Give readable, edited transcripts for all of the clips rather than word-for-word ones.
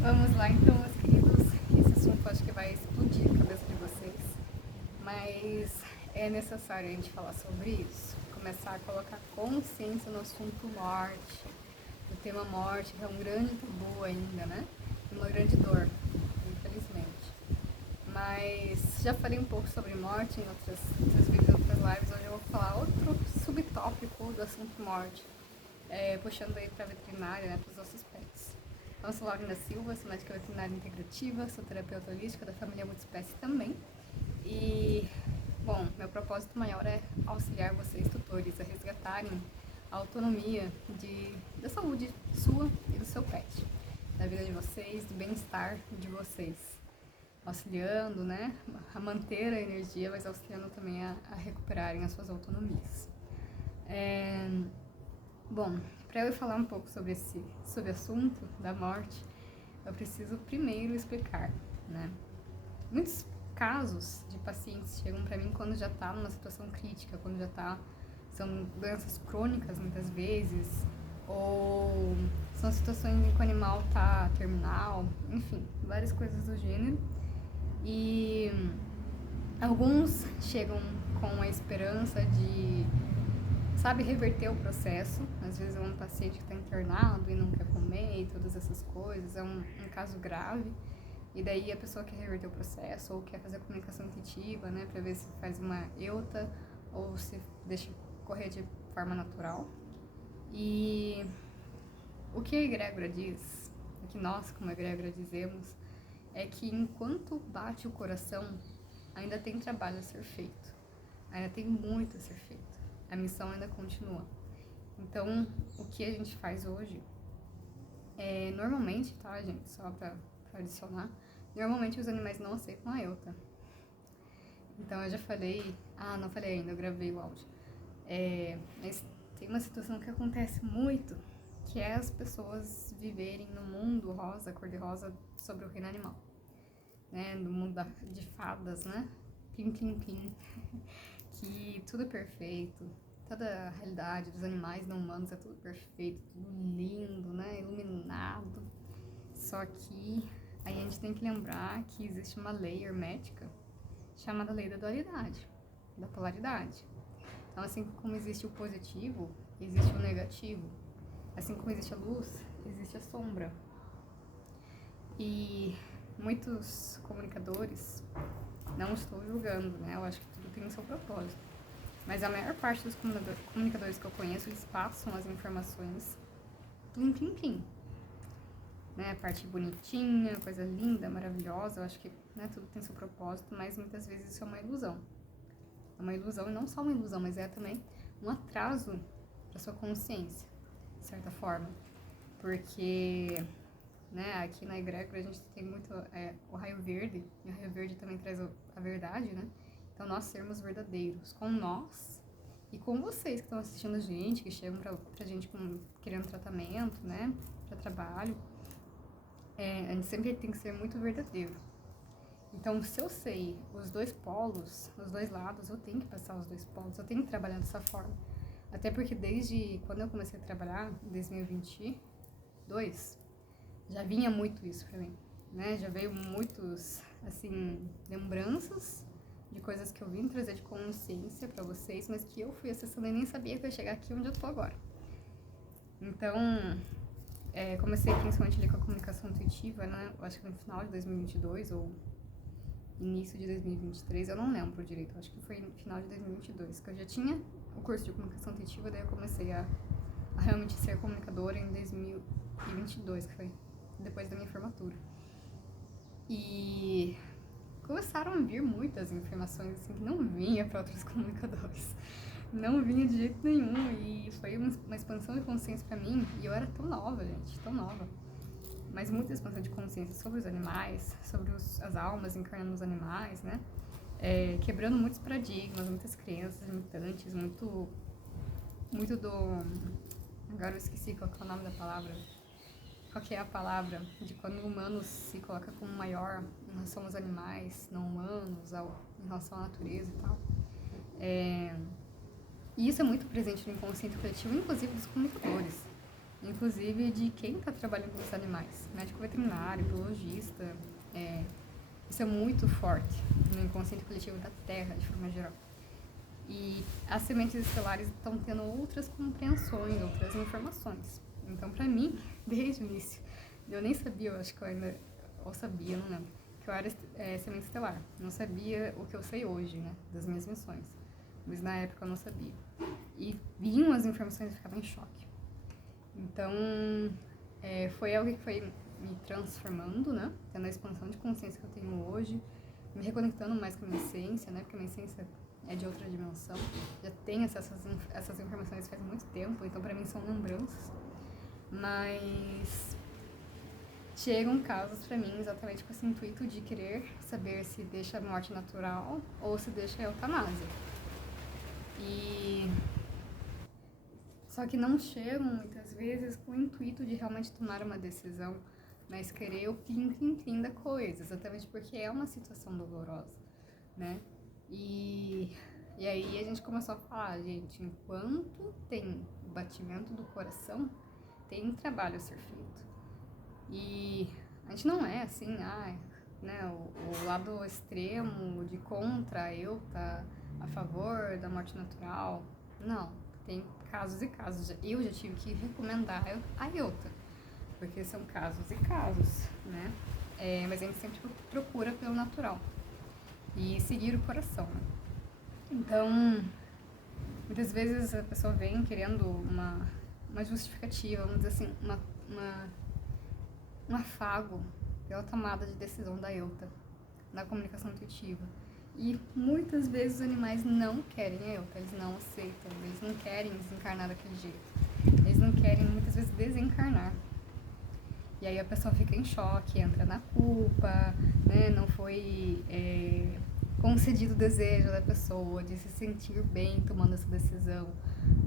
Vamos lá então, meus queridos. Esse assunto acho que vai explodir a cabeça de vocês, mas é necessário a gente falar sobre isso, começar a colocar consciência no assunto morte, no tema morte, que é um grande tabu ainda, né? Uma grande dor, infelizmente. Mas já falei um pouco sobre morte em outros vídeos, outras lives. Hoje eu vou falar outro subtópico do assunto morte, puxando aí para a veterinária, né, para os nossos pets. Eu sou Laura Silva, sou médica veterinária integrativa, sou terapeuta holística da família multiespécie também. E, bom, meu propósito maior é auxiliar vocês, tutores, a resgatarem a autonomia da saúde sua e do seu pet, da vida de vocês, do bem-estar de vocês. Auxiliando, né, a manter a energia, mas auxiliando também a recuperarem as suas autonomias. Bom, para eu falar um pouco sobre o assunto da morte, eu preciso primeiro explicar, né? Muitos casos de pacientes chegam para mim quando já está numa situação crítica, quando já são doenças crônicas muitas vezes, ou são situações em que o animal está terminal, enfim, várias coisas do gênero. E alguns chegam com a esperança de, sabe, reverter o processo. Às vezes é um paciente que está internado e não quer comer e todas essas coisas, é um caso grave. E daí a pessoa quer reverter o processo ou quer fazer a comunicação intuitiva, né, para ver se faz uma euta ou se deixa correr de forma natural. E o que a egrégora diz, o que nós como egrégora dizemos, é que enquanto bate o coração, ainda tem trabalho a ser feito, ainda tem muito a ser feito, a missão ainda continua. Então, o que a gente faz hoje normalmente, tá, gente, só pra adicionar, normalmente os animais não aceitam a euta. Então eu já falei, não falei ainda, eu gravei o áudio. Mas tem uma situação que acontece muito, que é as pessoas viverem no mundo rosa, cor-de-rosa, sobre o reino animal, né, no mundo de fadas, né, plim, plim, plim, que tudo é perfeito, toda a realidade dos animais não humanos é tudo perfeito, tudo lindo, né, iluminado. Só que aí a gente tem que lembrar que existe uma lei hermética chamada lei da dualidade, da polaridade. Então, assim como existe o positivo, existe o negativo. Assim como existe a luz, existe a sombra. E muitos comunicadores, não estou julgando, né? Eu acho que tudo tem o seu propósito. Mas a maior parte dos comunicadores que eu conheço, eles passam as informações plim, plim, plim. Né, parte bonitinha, coisa linda, maravilhosa. Eu acho que, né, tudo tem seu propósito, mas muitas vezes isso é uma ilusão. É uma ilusão, e não só uma ilusão, mas é também um atraso para sua consciência, de certa forma. Porque, né, aqui na egrégora a gente tem muito o raio verde, e o raio verde também traz a verdade, né? Então nós sermos verdadeiros com nós e com vocês que estão assistindo a gente, que chegam pra gente querendo tratamento, né, para trabalho. A gente sempre tem que ser muito verdadeiro. Então, se eu sei os dois polos, os dois lados, eu tenho que passar os dois polos, eu tenho que trabalhar dessa forma. Até porque desde quando eu comecei a trabalhar, em 2022, já vinha muito isso pra mim, né? Já veio muitos, assim, lembranças de coisas que eu vim trazer de consciência pra vocês, mas que eu fui acessando e nem sabia que eu ia chegar aqui onde eu tô agora. Então, comecei principalmente ali com a comunicação intuitiva, né? Eu acho que no final de 2022 ou início de 2023, eu não lembro direito, acho que foi no final de 2022, que eu já tinha o curso de comunicação intuitiva, daí eu comecei a realmente ser comunicadora em 2022, que foi depois da minha formatura. E começaram a vir muitas informações assim que não vinha para outros comunicadores. Não vinha de jeito nenhum, e foi uma expansão de consciência pra mim, e eu era tão nova, gente, tão nova. Mas muita expansão de consciência sobre os animais, sobre as almas encarnando nos animais, né? Quebrando muitos paradigmas, muitas crenças limitantes, muito do... Agora eu esqueci qual que é o nome da palavra. Qual que é a palavra de quando o humano se coloca como maior em relação aos animais não humanos, em relação à natureza e tal. E isso é muito presente no inconsciente coletivo, inclusive dos comunicadores. inclusive de quem está trabalhando com os animais, médico veterinário, biologista. Isso é muito forte no inconsciente coletivo da Terra, de forma geral. E as sementes estelares estão tendo outras compreensões, outras informações. Então, pra mim, desde o início, eu nem sabia, eu acho que eu ainda, ou sabia, não lembro, que eu era semente estelar. Não sabia o que eu sei hoje, né, das minhas missões. Mas na época eu não sabia. E vinham as informações e ficava em choque. Então, foi algo que foi me transformando, né, tendo a expansão de consciência que eu tenho hoje, me reconectando mais com a minha essência, né, porque a minha essência é de outra dimensão. Já tenho essas informações faz muito tempo, então pra mim são lembranças. Mas chegam casos pra mim exatamente com esse intuito de querer saber se deixa a morte natural ou se deixa a eutanásia. Só que não chegam muitas vezes com o intuito de realmente tomar uma decisão, mas querer o plim-plim-plim da coisa, exatamente porque é uma situação dolorosa, né? E aí a gente começou a falar, gente, enquanto tem o batimento do coração, tem trabalho a ser feito. E a gente não é assim, né, o lado extremo de contra, eu tá a favor da morte natural. Não, tem casos e casos. Eu já tive que recomendar a euta, porque são casos e casos, né? Mas a gente sempre procura pelo natural e seguir o coração, né? Então, muitas vezes a pessoa vem querendo uma justificativa, vamos dizer assim, um afago pela tomada de decisão da euta, na comunicação intuitiva. E muitas vezes os animais não querem a euta, eles não aceitam, eles não querem desencarnar daquele jeito. Eles não querem, muitas vezes, desencarnar. E aí a pessoa fica em choque, entra na culpa, né? Não foi concedido o desejo da pessoa de se sentir bem tomando essa decisão.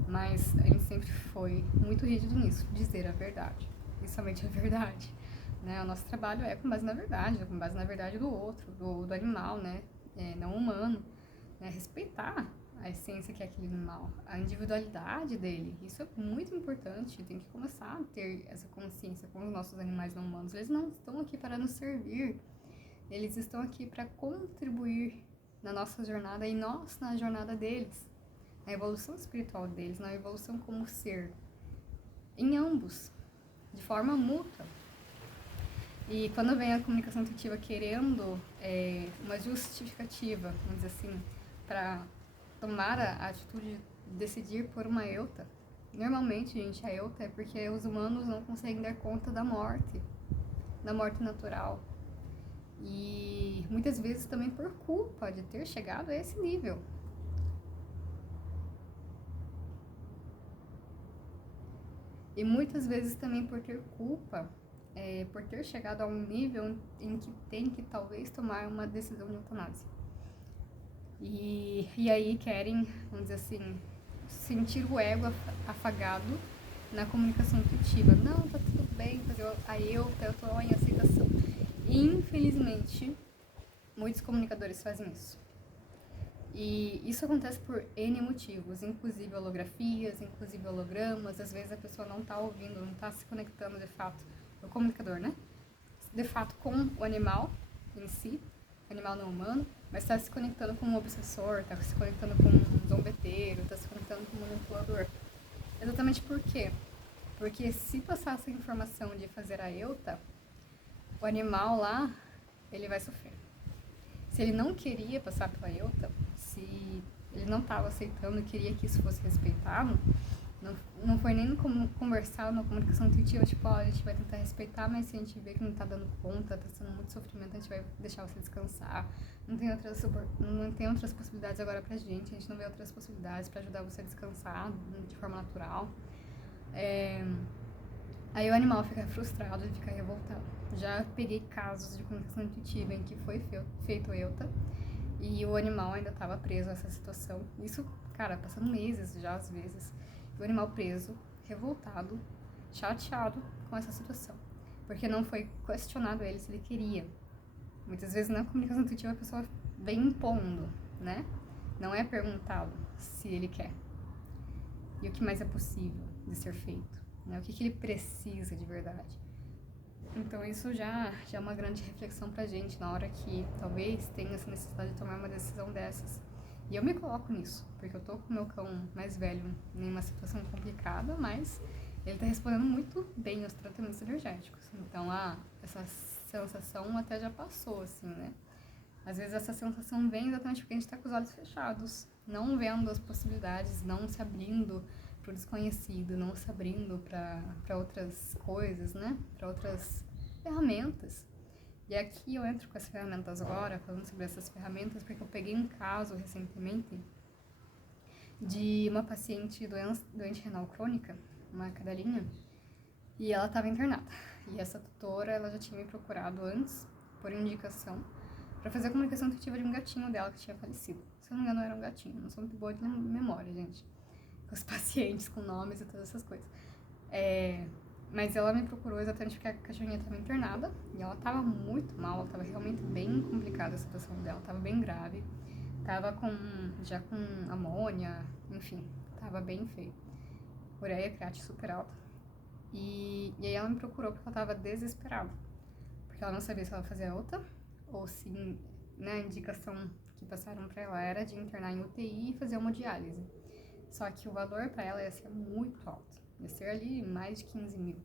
Mas a gente sempre foi muito rígido nisso, dizer a verdade, principalmente a verdade. Né? O nosso trabalho é com base na verdade, com base na verdade do outro, do animal, né? Não humano. Né? Respeitar a essência que é aquele animal, a individualidade dele. Isso é muito importante, tem que começar a ter essa consciência com os nossos animais não humanos. Eles não estão aqui para nos servir, eles estão aqui para contribuir na nossa jornada e nós na jornada deles, na evolução espiritual deles, na evolução como ser, em ambos, de forma mútua. E quando vem a comunicação intuitiva querendo uma justificativa, vamos dizer assim, para tomar a atitude de decidir por uma euta, normalmente, gente, a euta é porque os humanos não conseguem dar conta da morte natural. E muitas vezes também por culpa de ter chegado a esse nível. E muitas vezes também por ter culpa, por ter chegado a um nível em que tem que talvez tomar uma decisão de eutanásia. E aí querem, vamos dizer assim, sentir o ego afagado na comunicação intuitiva. Não, tá tudo bem, fazer a euta, eu tô em aceitação. Infelizmente, muitos comunicadores fazem isso. E isso acontece por N motivos, inclusive holografias, inclusive hologramas. Às vezes a pessoa não tá ouvindo, não tá se conectando de fato, o comunicador, né? De fato com o animal em si, animal não humano, mas está se conectando com um obsessor, está se conectando com um zombeteiro, está se conectando com um manipulador. Exatamente por quê? Porque se passar essa informação de fazer a euta, o animal lá, ele vai sofrer. Se ele não queria passar pela euta, se ele não estava aceitando e queria que isso fosse respeitado, não foi nem como conversar na comunicação intuitiva, tipo, a gente vai tentar respeitar, mas se a gente vê que não tá dando conta, tá sendo muito sofrimento, a gente vai deixar você descansar. Não tem outras possibilidades agora pra gente, a gente não vê outras possibilidades pra ajudar você a descansar de forma natural. Aí o animal fica frustrado, ele fica revoltado. Já peguei casos de comunicação intuitiva em que foi feito euta e o animal ainda estava preso a essa situação. Isso, cara, passando meses já às vezes. O animal preso, revoltado, chateado com essa situação. Porque não foi questionado ele se ele queria. Muitas vezes na comunicação intuitiva a pessoa vem impondo, né? Não é perguntado se ele quer. E o que mais é possível de ser feito. né? O que ele precisa de verdade. Então isso já é uma grande reflexão pra gente na hora que talvez tenha essa necessidade de tomar uma decisão dessas. E eu me coloco nisso, porque eu tô com o meu cão mais velho em uma situação complicada, mas ele tá respondendo muito bem aos tratamentos energéticos. Então essa sensação até já passou, assim, né? Às vezes essa sensação vem exatamente porque a gente tá com os olhos fechados, não vendo as possibilidades, não se abrindo pro desconhecido, não se abrindo para outras coisas, né? Para outras ferramentas. E aqui eu entro com as ferramentas agora, falando sobre essas ferramentas, porque eu peguei um caso recentemente de uma paciente doente renal crônica, uma cadelinha, e ela estava internada. E essa tutora, ela já tinha me procurado antes, por indicação, para fazer a comunicação intuitiva de um gatinho dela que tinha falecido. Se eu não me engano, era um gatinho. Não sou muito boa de memória, gente. Com os pacientes, com nomes e todas essas coisas. Mas ela me procurou exatamente porque a cachorrinha estava internada e ela estava muito mal, ela estava realmente bem complicada a situação dela, estava bem grave, estava já com amônia, enfim, estava bem feio. Ureia creatina super alta. E aí ela me procurou porque ela estava desesperada, porque ela não sabia se ela fazia outra ou se, né, a indicação que passaram para ela era de internar em UTI e fazer hemodiálise. Só que o valor para ela ia ser muito alto. Ia ser ali mais de 15 mil.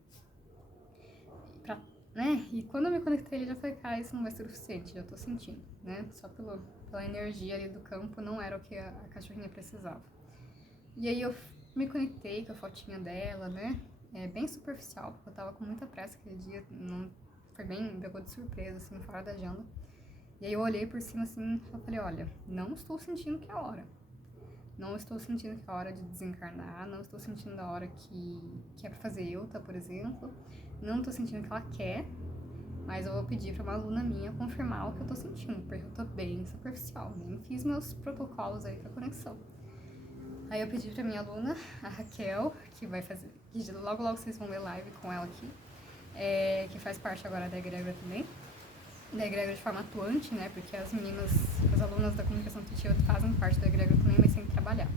E quando eu me conectei, ele já falei, cara, isso não vai ser o suficiente, já tô sentindo, né? Só pela energia ali do campo, não era o que a cachorrinha precisava. E aí eu me conectei com a fotinha dela, né? Bem superficial, porque eu tava com muita pressa aquele dia, foi bem, me pegou de surpresa, assim, fora da agenda. E aí eu olhei por cima, assim, eu falei, olha, não estou sentindo que é a hora. Não estou sentindo que é a hora de desencarnar, não estou sentindo a hora que é pra fazer euta, por exemplo. Não estou sentindo que ela quer, mas eu vou pedir pra uma aluna minha confirmar o que eu tô sentindo, porque eu tô bem superficial, nem fiz meus protocolos aí pra conexão. Aí eu pedi pra minha aluna, a Raquel, que vai fazer, que logo vocês vão ver live com ela aqui, que faz parte agora da egrégora também, da egrégora de forma atuante, né, porque as meninas, as alunas da comunicação intuitiva fazem parte da egrégora também, mas sem trabalhar.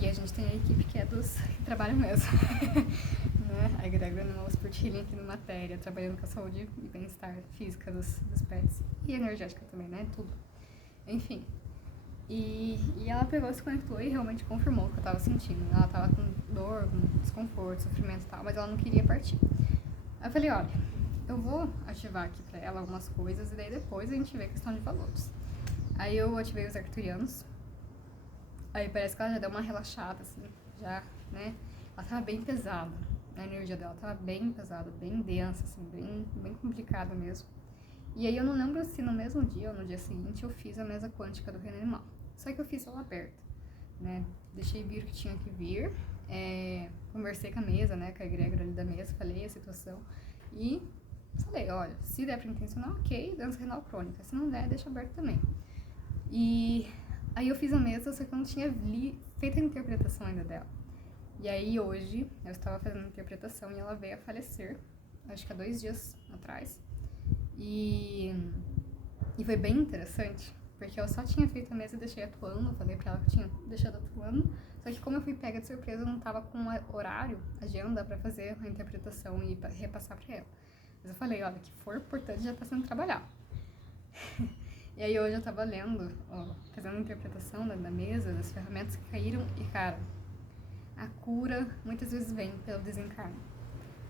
E a gente tem a equipe que é dos que trabalham mesmo. Né? A egrégora no Esportilha aqui no Matéria, trabalhando com a saúde e bem-estar física dos pets. E energética também, né? Tudo. Enfim. E ela pegou, se conectou e realmente confirmou o que eu tava sentindo. Ela tava com dor, com desconforto, sofrimento e tal, mas ela não queria partir. Aí eu falei, olha, eu vou ativar aqui pra ela algumas coisas e daí depois a gente vê a questão de valores. Aí eu ativei os arcturianos. Aí parece que ela já deu uma relaxada, assim, já, né? Ela tava bem pesada, a energia dela tava bem pesada, bem densa, assim, bem complicada mesmo. E aí eu não lembro se no mesmo dia ou no dia seguinte eu fiz a mesa quântica do reino animal. Só que eu fiz ela aberta, né? Deixei vir o que tinha que vir, conversei com a mesa, né? Com a egrégora ali da mesa, falei a situação e falei, olha, se der pra intencionar, ok, dança renal crônica. Se não der, deixa aberto também. E aí eu fiz a mesa, só que eu não tinha feito a interpretação ainda dela. E aí hoje eu estava fazendo a interpretação e ela veio a falecer, acho que há 2 dias atrás. E foi bem interessante, porque eu só tinha feito a mesa e deixei atuando, falei pra ela que eu tinha deixado atuando, só que como eu fui pega de surpresa, eu não tava com horário, agenda pra fazer a interpretação e repassar pra ela. Mas eu falei, olha, que for importante já tá sendo trabalhado. E aí hoje eu tava lendo, fazendo a interpretação da mesa, das ferramentas que caíram e, cara, a cura muitas vezes vem pelo desencarno.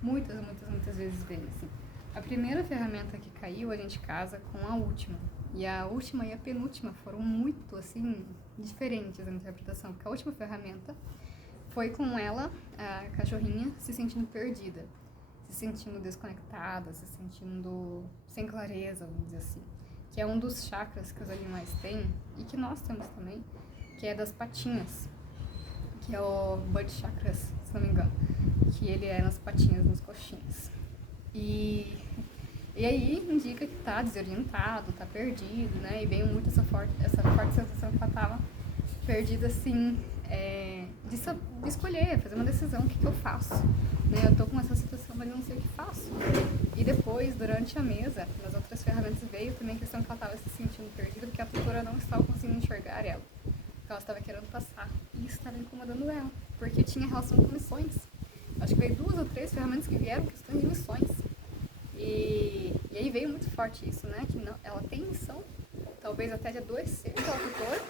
Muitas vezes vem, assim. A primeira ferramenta que caiu, a gente casa com a última. E a última e a penúltima foram muito, assim, diferentes na interpretação. Porque a última ferramenta foi com ela, a cachorrinha, se sentindo perdida. Se sentindo desconectada, se sentindo sem clareza, vamos dizer assim. Que é um dos chakras que os animais têm e que nós temos também, que é das patinhas, que é o Bud Chakras, se não me engano, que ele é nas patinhas, nos coxinhos. E aí indica que tá desorientado, tá perdido, né? E veio muito essa forte sensação que ela tava perdida, assim, de escolher, fazer uma decisão, o que eu faço, né? Eu tô com essa situação, mas não sei o que faço. E depois, durante a mesa, nas outras ferramentas veio também a questão que ela estava se sentindo perdida, porque a tutora não estava conseguindo enxergar ela, que ela estava querendo passar. E isso estava incomodando ela, porque tinha relação com missões. Acho que veio 2 ou 3 ferramentas que vieram questões de missões. E aí veio muito forte isso, né? Que não, ela tem missão, talvez até de adoecer pela tutora.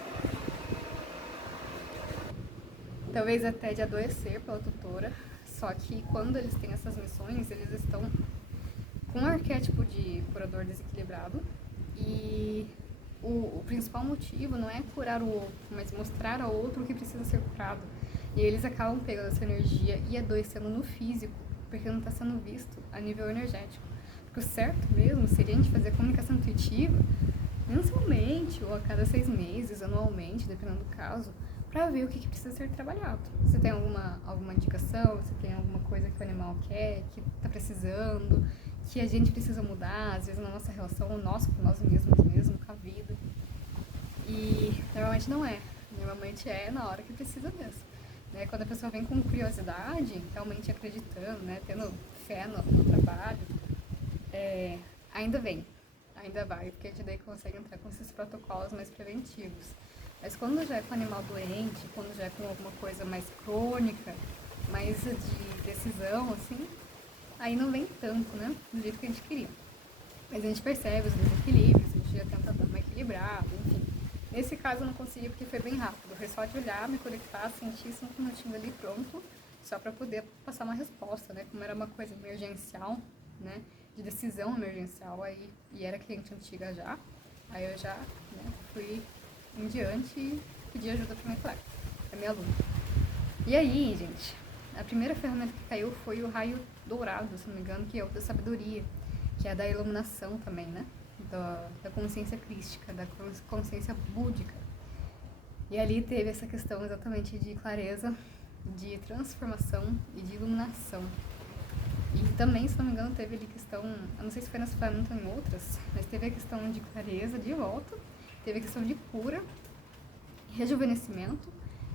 Talvez até de adoecer pela tutora. Só que quando eles têm essas missões, eles estão com um arquétipo de curador desequilibrado. E o principal motivo não é curar o outro, mas mostrar ao outro o que precisa ser curado. E eles acabam pegando essa energia e adoecendo no físico, porque não está sendo visto a nível energético. Porque o certo mesmo seria a gente fazer a comunicação intuitiva mensalmente, ou a cada 6 meses, anualmente, dependendo do caso, para ver o que precisa ser trabalhado. Você tem alguma indicação, você tem alguma coisa que o animal quer, que está precisando, que a gente precisa mudar, às vezes na nossa relação, nós com nós mesmos mesmo, com a vida. E normalmente não é. Normalmente é na hora que precisa mesmo. Né? Quando a pessoa vem com curiosidade, realmente acreditando, né? Tendo fé no trabalho, ainda vem, ainda vai, porque a gente daí consegue entrar com esses protocolos mais preventivos. Mas quando já é com animal doente, quando já é com alguma coisa mais crônica, mais de decisão, assim, aí não vem tanto, né? Do jeito que a gente queria. Mas a gente percebe os desequilíbrios, a gente já tenta dar uma equilibrada, enfim. Nesse caso eu não consegui porque foi bem rápido. Foi só de olhar, me conectar, sentir 5 minutinhos ali pronto, só para poder passar uma resposta, né? Como era uma coisa emergencial, né? De decisão emergencial, aí, e era cliente antiga já, aí eu já, né, fui em diante e pedi ajuda para minha colega, pra minha aluna. E aí, gente, a primeira ferramenta que caiu foi o raio dourado, se não me engano, que é o da sabedoria, que é da iluminação também, né? Da consciência crística, da consciência búdica. E ali teve essa questão exatamente de clareza, de transformação e de iluminação. E também, se não me engano, teve ali questão, eu não sei se foi nessa ferramenta ou em outras, mas teve a questão de clareza de volta, teve a questão de cura, rejuvenescimento,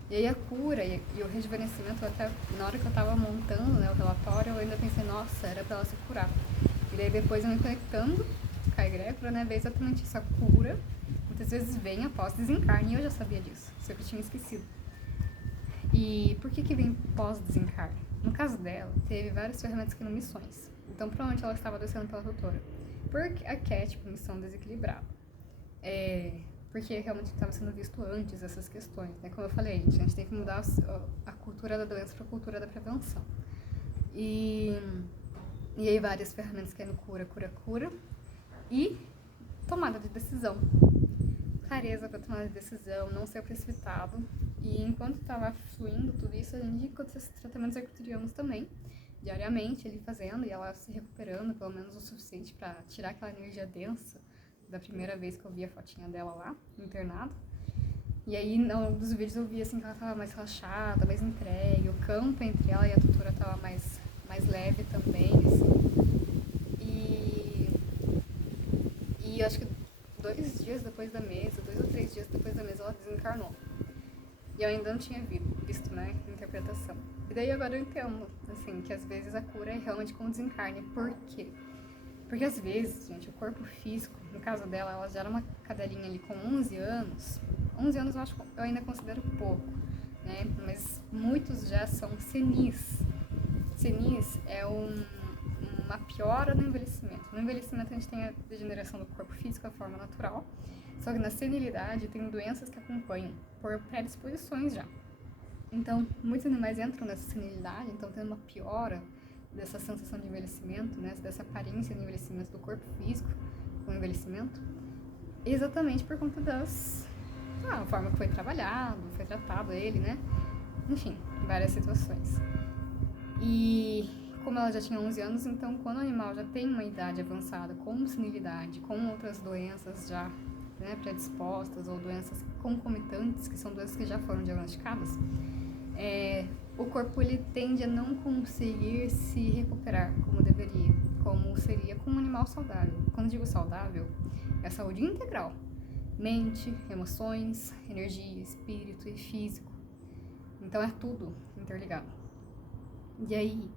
e aí a cura e o rejuvenescimento, até na hora que eu tava montando, né, o relatório, eu ainda pensei, nossa, era pra ela se curar. E daí depois eu me conectando com a egrégora, né, veio exatamente essa cura, muitas vezes vem após desencarne, e eu já sabia disso, só que eu tinha esquecido. E por que vem pós-desencarne? No caso dela, teve várias ferramentas que eram missões. Então, provavelmente ela estava descendo pela doutora. Por arquétipo, missão desequilibrada. Porque realmente estava sendo visto antes essas questões, né? Como eu falei, a gente tem que mudar a cultura da doença para a cultura da prevenção. E aí várias ferramentas que é no cura. E tomada de decisão. Clareza para tomar de decisão, não ser precipitado. E enquanto estava fluindo tudo isso, a gente encontrou esses tratamentos arcturianos também, diariamente, ele fazendo e ela se recuperando, pelo menos o suficiente para tirar aquela energia densa da primeira vez que eu vi a fotinha dela lá, internada. E aí, num dos vídeos eu vi assim que ela estava mais relaxada, mais entregue, o campo entre ela e a tutora estava mais leve também, assim. E eu acho que 2 dias depois da mesa, 2 ou 3 dias depois da mesa, ela desencarnou. E eu ainda não tinha visto, né, interpretação. E daí agora eu entendo, assim, que às vezes a cura é realmente com desencarne. Por quê? Porque às vezes, gente, o corpo físico, no caso dela, ela já era uma cadelinha ali com 11 anos. 11 anos eu ainda considero pouco, né? Mas muitos já são senis. Senis é uma piora no envelhecimento. No envelhecimento a gente tem a degeneração do corpo físico, a forma natural. Só que na senilidade tem doenças que acompanham por predisposições já. Então, muitos animais entram nessa senilidade, então tem uma piora dessa sensação de envelhecimento, né, dessa aparência de envelhecimento do corpo físico com o envelhecimento, exatamente por conta a forma que foi trabalhado, foi tratado ele, né, enfim, várias situações. E como ela já tinha 11 anos, então quando o animal já tem uma idade avançada, com senilidade, com outras doenças já, né, predispostas ou doenças concomitantes, que são doenças que já foram diagnosticadas, o corpo ele tende a não conseguir se recuperar como deveria, como seria com um animal saudável. Quando digo saudável, é a saúde integral. Mente, emoções, energia, espírito e físico. Então é tudo interligado. E aí,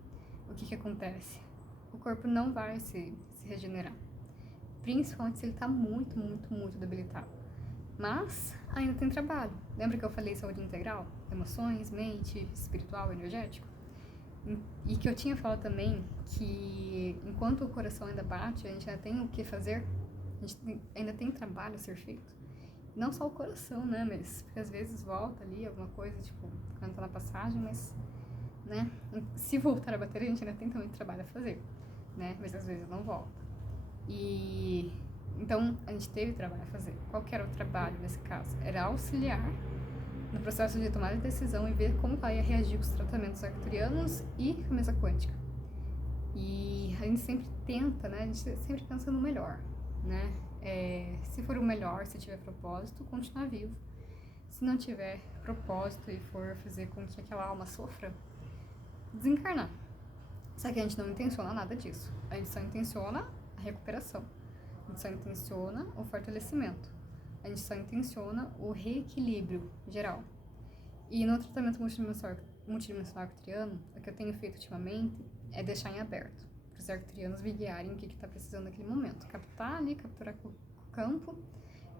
o que acontece? O corpo não vai se regenerar. Principalmente se ele está muito, muito, muito debilitado. Mas ainda tem trabalho. Lembra que eu falei saúde integral? Emoções, mente, espiritual, energético? E que eu tinha falado também que enquanto o coração ainda bate, a gente ainda tem o que fazer, a gente ainda tem trabalho a ser feito. Não só o coração, né? Mas porque às vezes volta ali alguma coisa, tipo, quando tá na passagem, mas, né? Se voltar a bater, a gente ainda tem também trabalho a fazer, né? Mas às vezes não volta. E então a gente teve trabalho a fazer. Qual que era o trabalho nesse caso? Era auxiliar no processo de tomar a decisão e ver como ela ia reagir com os tratamentos arcturianos e com a mesa quântica. E a gente sempre tenta, né? A gente sempre pensa no melhor, né? Se for o melhor, se tiver propósito, continuar vivo. Se não tiver propósito e for fazer com que aquela alma sofra, desencarnar. Só que a gente não intenciona nada disso. A gente só intenciona a recuperação. A gente só intenciona o fortalecimento. A gente só intenciona o reequilíbrio geral. E no tratamento multidimensional arcturiano, o que eu tenho feito ultimamente é deixar em aberto, para os arcturianos me guiarem o que está precisando naquele momento. Capturar com o campo,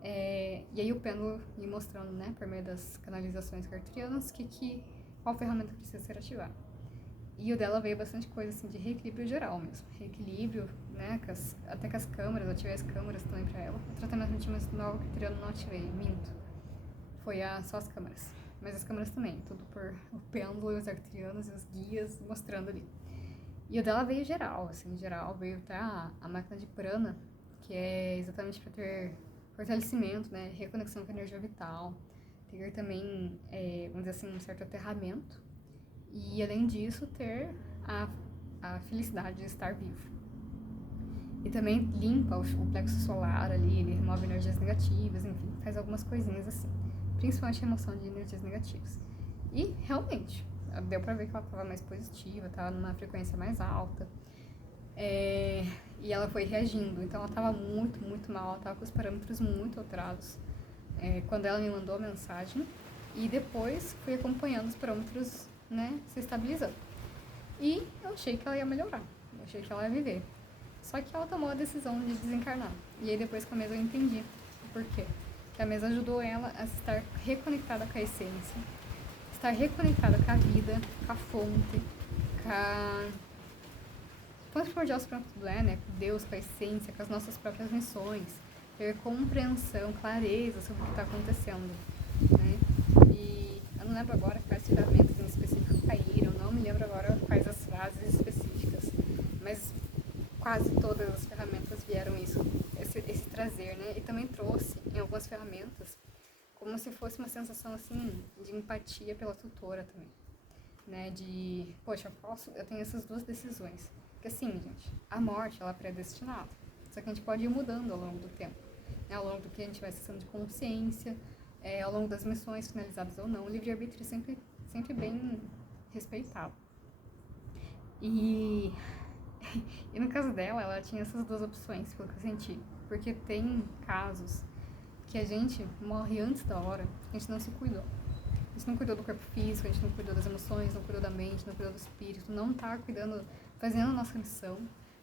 e aí o pêndulo ir mostrando, né, por meio das canalizações arcturianas, qual ferramenta precisa ser ativada. E o dela veio bastante coisa assim de reequilíbrio geral mesmo. Reequilíbrio, né? Até com as câmeras, eu ativei as câmeras também pra ela. O tratamento multidimensional arcturiano não ativei, minto. Foi só as câmeras. Mas as câmeras também, tudo por o pêndulo e os arcturianos e os guias mostrando ali. E o dela veio geral, assim, geral. Veio até a máquina de prana, que é exatamente para ter fortalecimento, né? Reconexão com a energia vital. Ter também, vamos dizer assim, um certo aterramento. E, além disso, ter a felicidade de estar vivo. E também limpa o plexo solar ali, ele remove energias negativas, enfim, faz algumas coisinhas assim. Principalmente a remoção de energias negativas. E, realmente, deu pra ver que ela tava mais positiva, tava numa frequência mais alta. E ela foi reagindo, então ela tava muito, muito mal, ela tava com os parâmetros muito alterados. Quando ela me mandou a mensagem, e depois fui acompanhando os parâmetros, né, se estabilizando. E eu achei que ela ia melhorar, eu achei que ela ia viver. Só que ela tomou a decisão de desencarnar. E aí depois com a mesa eu entendi o porquê. Que a mesa ajudou ela a estar reconectada com a essência, estar reconectada com a vida, com a fonte, com a fonte primordial para tudo né? Com Deus, com a essência, com as nossas próprias missões, ter compreensão, clareza sobre o que está acontecendo, né? E eu não lembro agora quais ferramentas em específico caíram, não me lembro agora quais as frases específicas, mas quase todas as ferramentas vieram esse trazer, né? E também trouxe em algumas ferramentas como se fosse uma sensação assim de empatia pela tutora também, né? De, poxa, eu tenho essas duas decisões. Porque assim, gente, a morte ela é predestinada. Só que a gente pode ir mudando ao longo do tempo, né? Ao longo do que a gente vai acessando de consciência, ao longo das missões finalizadas ou não. O livre-arbítrio é sempre bem respeitado. E no caso dela, ela tinha essas duas opções, pelo que eu senti. Porque tem casos que a gente morre antes da hora, a gente não se cuidou. A gente não cuidou do corpo físico, a gente não cuidou das emoções, não cuidou da mente, não cuidou do espírito, não tá cuidando, fazendo a nossa missão.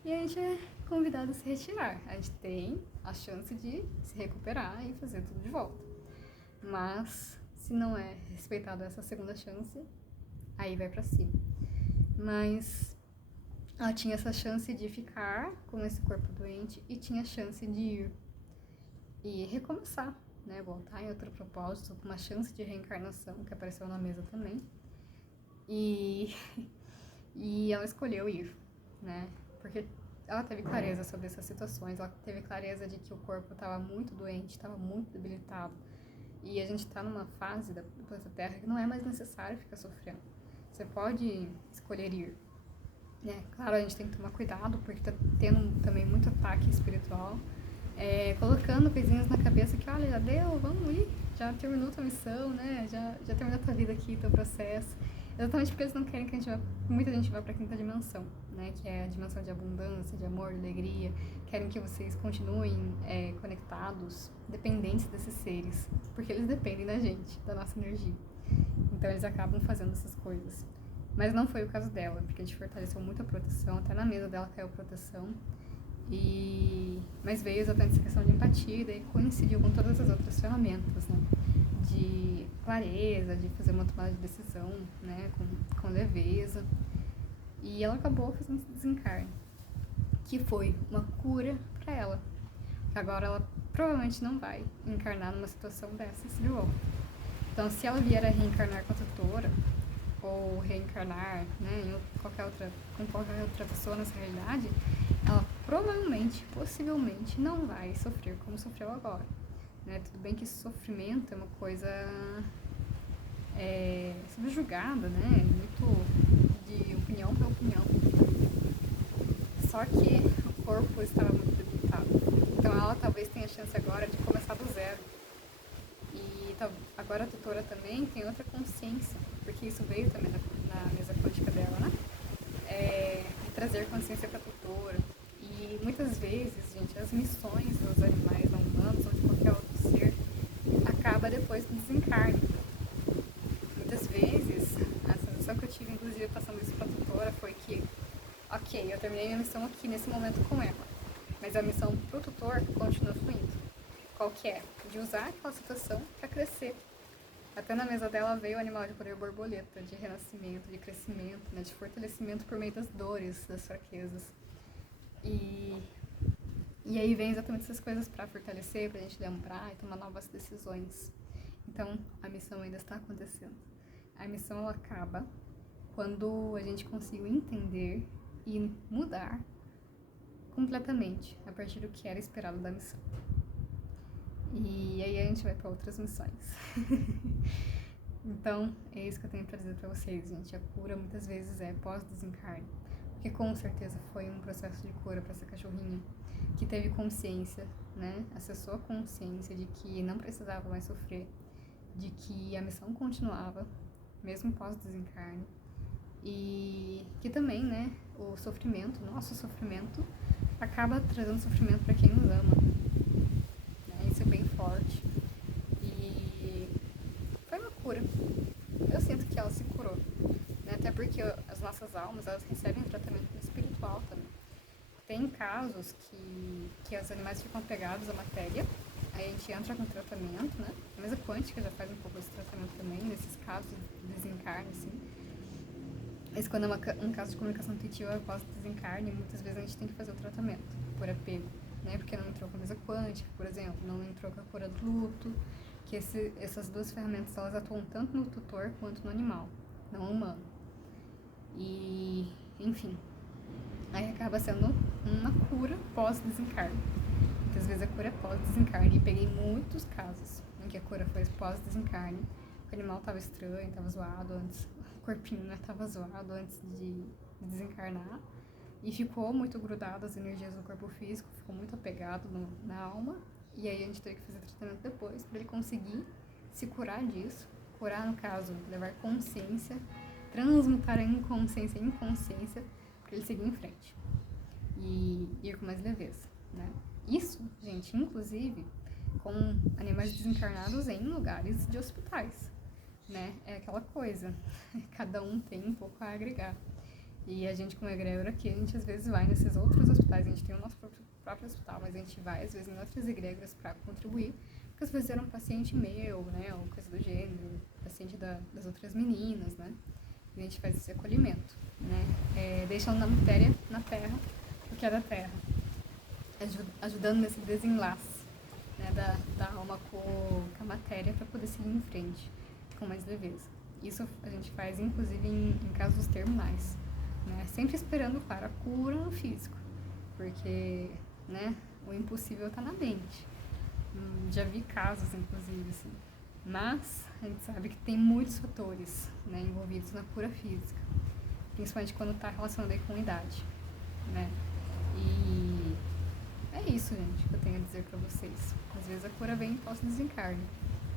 E a gente é convidado a se retirar. A gente tem a chance de se recuperar e fazer tudo de volta. Mas, se não é respeitada essa segunda chance, aí vai pra cima. Mas ela tinha essa chance de ficar com esse corpo doente e tinha a chance de ir e recomeçar, né? Voltar em outro propósito, com uma chance de reencarnação, que apareceu na mesa também. E ela escolheu ir, né? Porque ela teve clareza sobre essas situações, ela teve clareza de que o corpo estava muito doente, estava muito debilitado. E a gente está numa fase do planeta Terra que não é mais necessário ficar sofrendo. Você pode escolher ir, né? Claro, a gente tem que tomar cuidado, porque tá tendo também muito ataque espiritual, colocando coisinhas na cabeça que, olha, já deu, vamos ir, já terminou tua missão, né? Já terminou tua vida aqui, teu processo. Exatamente porque eles não querem que muita gente vá para a quinta dimensão, né? Que é a dimensão de abundância, de amor, de alegria. Querem que vocês continuem conectados, dependentes desses seres, porque eles dependem da gente, da nossa energia. Então eles acabam fazendo essas coisas. Mas não foi o caso dela, porque a gente fortaleceu muito a proteção, até na mesa dela caiu proteção. Mas veio exatamente essa questão de empatia, e daí coincidiu com todas as outras ferramentas, né? De clareza, de fazer uma tomada de decisão, né? Com leveza. E ela acabou fazendo esse desencarne, que foi uma cura para ela. Agora ela provavelmente não vai encarnar numa situação dessas de novo. Então, se ela vier a reencarnar com a tutora, ou reencarnar, né, com qualquer outra pessoa nessa realidade, ela provavelmente, possivelmente, não vai sofrer como sofreu agora. Né? Tudo bem que esse sofrimento é uma coisa subjugada, né? Muito de opinião para opinião. Só que o corpo estava muito debilitado. Então ela talvez tenha chance agora de começar do zero. E agora a tutora também tem outra consciência, porque isso veio também na mesa quântica dela, né? De trazer consciência para a tutora. E muitas vezes, gente, as missões dos animais não humanos ou de qualquer outro ser acaba depois do desencarne. Muitas vezes, a sensação que eu tive, inclusive, passando isso para a tutora foi que, ok, eu terminei minha missão aqui nesse momento com ela, mas a missão pro tutor continua fluindo. Qual que é? De usar aquela situação para crescer. Até na mesa dela veio o animal de poder borboleta, de renascimento, de crescimento, né, de fortalecimento por meio das dores, das fraquezas. E aí vem exatamente essas coisas para fortalecer, pra gente lembrar e tomar novas decisões. Então, a missão ainda está acontecendo. A missão ela acaba quando a gente conseguiu entender e mudar completamente a partir do que era esperado da missão. E aí a gente vai para outras missões. Então, é isso que eu tenho para dizer para vocês, gente. A cura muitas vezes é pós-desencarne. Porque com certeza foi um processo de cura para essa cachorrinha que teve consciência, né? Acessou a consciência de que não precisava mais sofrer, de que a missão continuava, mesmo pós-desencarne. E que também, né, o sofrimento, nosso sofrimento, acaba trazendo sofrimento para quem nos ama. Isso é bem forte. E foi uma cura. Eu sinto que ela se curou. Né? Até porque as nossas almas, elas recebem tratamento espiritual também. Tem casos que os animais ficam apegados à matéria, aí a gente entra com tratamento, né? A mesa quântica já faz um pouco desse tratamento também, nesses casos de desencarne, assim. Mas quando é um caso de comunicação intuitiva pós-desencarne, muitas vezes a gente tem que fazer o tratamento por apego. Né, porque não entrou com a mesa quântica, por exemplo, não entrou com a cura do luto, que essas duas ferramentas elas atuam tanto no tutor quanto no animal, não humano. E, enfim, aí acaba sendo uma cura pós-desencarne. Muitas vezes a cura é pós-desencarne, e peguei muitos casos em que a cura foi pós-desencarne, o animal estava estranho, estava zoado antes, o corpinho estava zoado antes de desencarnar. E ficou muito grudado as energias do corpo físico, ficou muito apegado na alma. E aí a gente teve que fazer tratamento depois, para ele conseguir se curar disso. Curar, no caso, levar consciência, transmutar a inconsciência em consciência, para ele seguir em frente. E ir com mais leveza, né? Isso, gente, inclusive, com animais desencarnados em lugares de hospitais, né? É aquela coisa, cada um tem um pouco a agregar. E a gente, como egrégora aqui, a gente às vezes vai nesses outros hospitais, a gente tem o nosso próprio hospital, mas a gente vai às vezes em outras egrégoras para contribuir, porque às vezes era um paciente meu, né, ou coisa do gênero, paciente das outras meninas, né, e a gente faz esse acolhimento, né, deixando a matéria na terra, o que é da terra, ajudando nesse desenlace, né, da alma com a matéria para poder seguir em frente, com mais leveza. Isso a gente faz, inclusive, em casos terminais. Né? Sempre esperando, claro, a cura no físico, porque, né, o impossível está na mente. Já vi casos, inclusive, assim. Mas a gente sabe que tem muitos fatores, né, envolvidos na cura física, principalmente quando está relacionado aí com idade, né? E é isso, gente, que eu tenho a dizer para vocês. Às vezes a cura vem em pós-desencarne,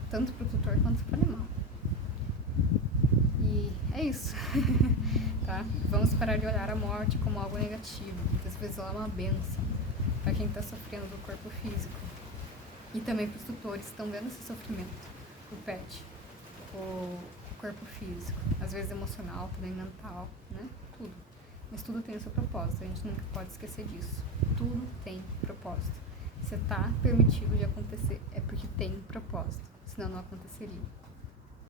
tanto para o tutor quanto para o animal. E é isso. Tá? Vamos parar de olhar a morte como algo negativo. Muitas vezes ela é uma bênção para quem está sofrendo do corpo físico. E também para os tutores que estão vendo esse sofrimento. O pet, o corpo físico, às vezes emocional, também mental, né? Tudo. Mas tudo tem o seu propósito, a gente nunca pode esquecer disso. Tudo tem propósito. Se está permitido de acontecer, é porque tem propósito, senão não aconteceria.